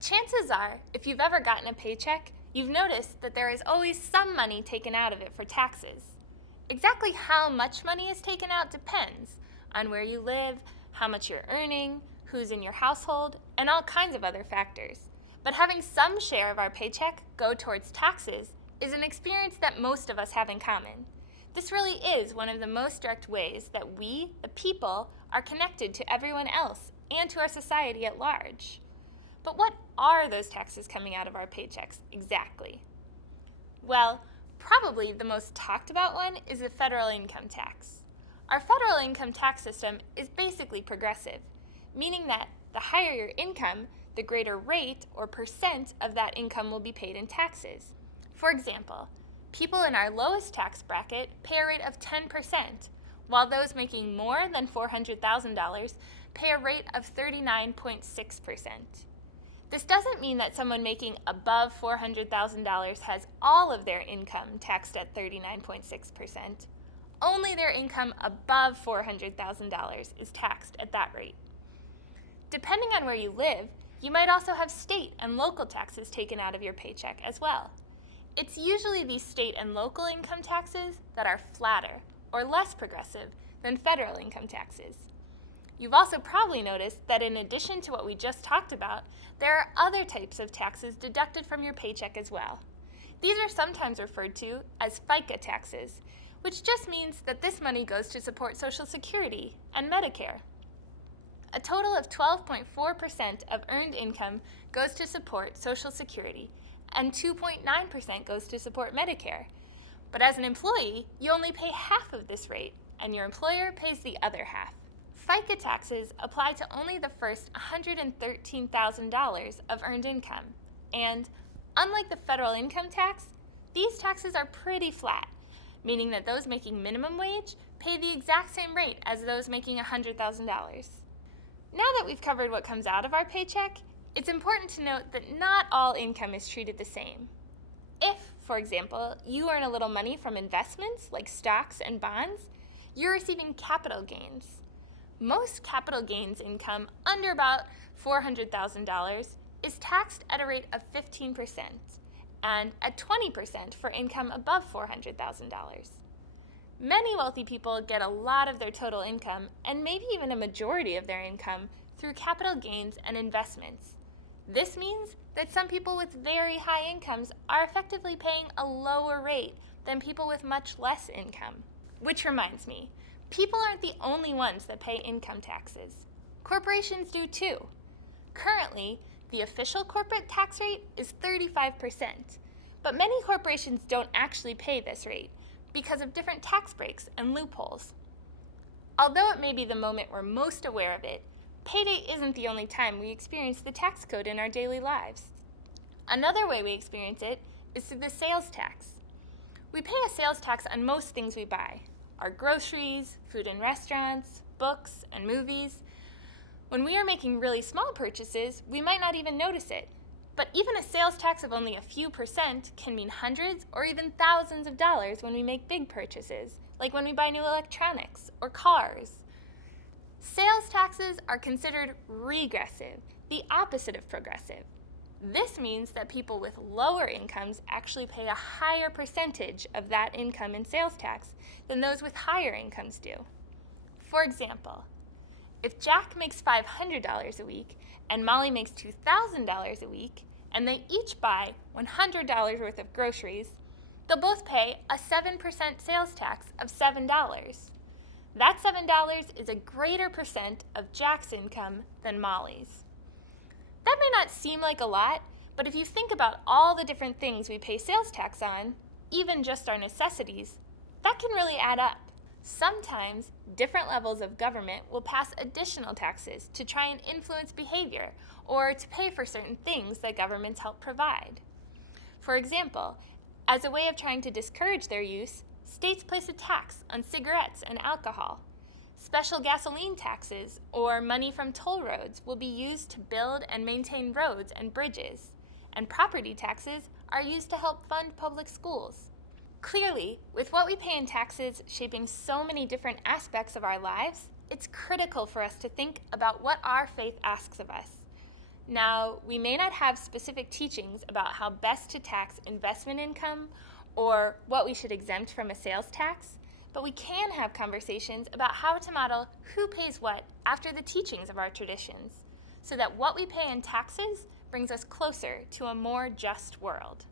Chances are, if you've ever gotten a paycheck, you've noticed that there is always some money taken out of it for taxes. Exactly how much money is taken out depends on where you live, how much you're earning, who's in your household, and all kinds of other factors. But having some share of our paycheck go towards taxes is an experience that most of us have in common. This really is one of the most direct ways that we, the people, are connected to everyone else and to our society at large. But what are those taxes coming out of our paychecks exactly? Well, probably the most talked about one is the federal income tax. Our federal income tax system is basically progressive, meaning that the higher your income, the greater rate or percent of that income will be paid in taxes. For example, people in our lowest tax bracket pay a rate of 10%, while those making more than $400,000 pay a rate of 39.6%. This doesn't mean that someone making above $400,000 has all of their income taxed at 39.6%. Only their income above $400,000 is taxed at that rate. Depending on where you live, you might also have state and local taxes taken out of your paycheck as well. It's usually these state and local income taxes that are flatter or less progressive than federal income taxes. You've also probably noticed that in addition to what we just talked about, there are other types of taxes deducted from your paycheck as well. These are sometimes referred to as FICA taxes, which just means that this money goes to support Social Security and Medicare. A total of 12.4% of earned income goes to support Social Security, and 2.9% goes to support Medicare. But as an employee, you only pay half of this rate, and your employer pays the other half. FICA taxes apply to only the first $113,000 of earned income, and unlike the federal income tax, these taxes are pretty flat, meaning that those making minimum wage pay the exact same rate as those making $100,000. Now that we've covered what comes out of our paycheck, it's important to note that not all income is treated the same. If, for example, you earn a little money from investments like stocks and bonds, you're receiving capital gains. Most capital gains income under about $400,000 is taxed at a rate of 15% and at 20% for income above $400,000. Many wealthy people get a lot of their total income and maybe even a majority of their income through capital gains and investments. This means that some people with very high incomes are effectively paying a lower rate than people with much less income. Which reminds me, people aren't the only ones that pay income taxes. Corporations do too. Currently, the official corporate tax rate is 35%, but many corporations don't actually pay this rate because of different tax breaks and loopholes. Although it may be the moment we're most aware of it, payday isn't the only time we experience the tax code in our daily lives. Another way we experience it is through the sales tax. We pay a sales tax on most things we buy: our groceries, food in restaurants, books, and movies. When we are making really small purchases, we might not even notice it. But even a sales tax of only a few percent can mean hundreds or even thousands of dollars when we make big purchases, like when we buy new electronics or cars. Sales taxes are considered regressive, the opposite of progressive. This means that people with lower incomes actually pay a higher percentage of that income in sales tax than those with higher incomes do. For example, if Jack makes $500 a week and Molly makes $2,000 a week, and they each buy $100 worth of groceries, they'll both pay a 7% sales tax of $7. That $7 is a greater percent of Jack's income than Molly's. That may not seem like a lot, but if you think about all the different things we pay sales tax on, even just our necessities, that can really add up. Sometimes, different levels of government will pass additional taxes to try and influence behavior or to pay for certain things that governments help provide. For example, as a way of trying to discourage their use, states place a tax on cigarettes and alcohol. Special gasoline taxes or money from toll roads will be used to build and maintain roads and bridges, and property taxes are used to help fund public schools. Clearly, with what we pay in taxes shaping so many different aspects of our lives, it's critical for us to think about what our faith asks of us. Now, we may not have specific teachings about how best to tax investment income or what we should exempt from a sales tax, but we can have conversations about how to model who pays what after the teachings of our traditions, so that what we pay in taxes brings us closer to a more just world.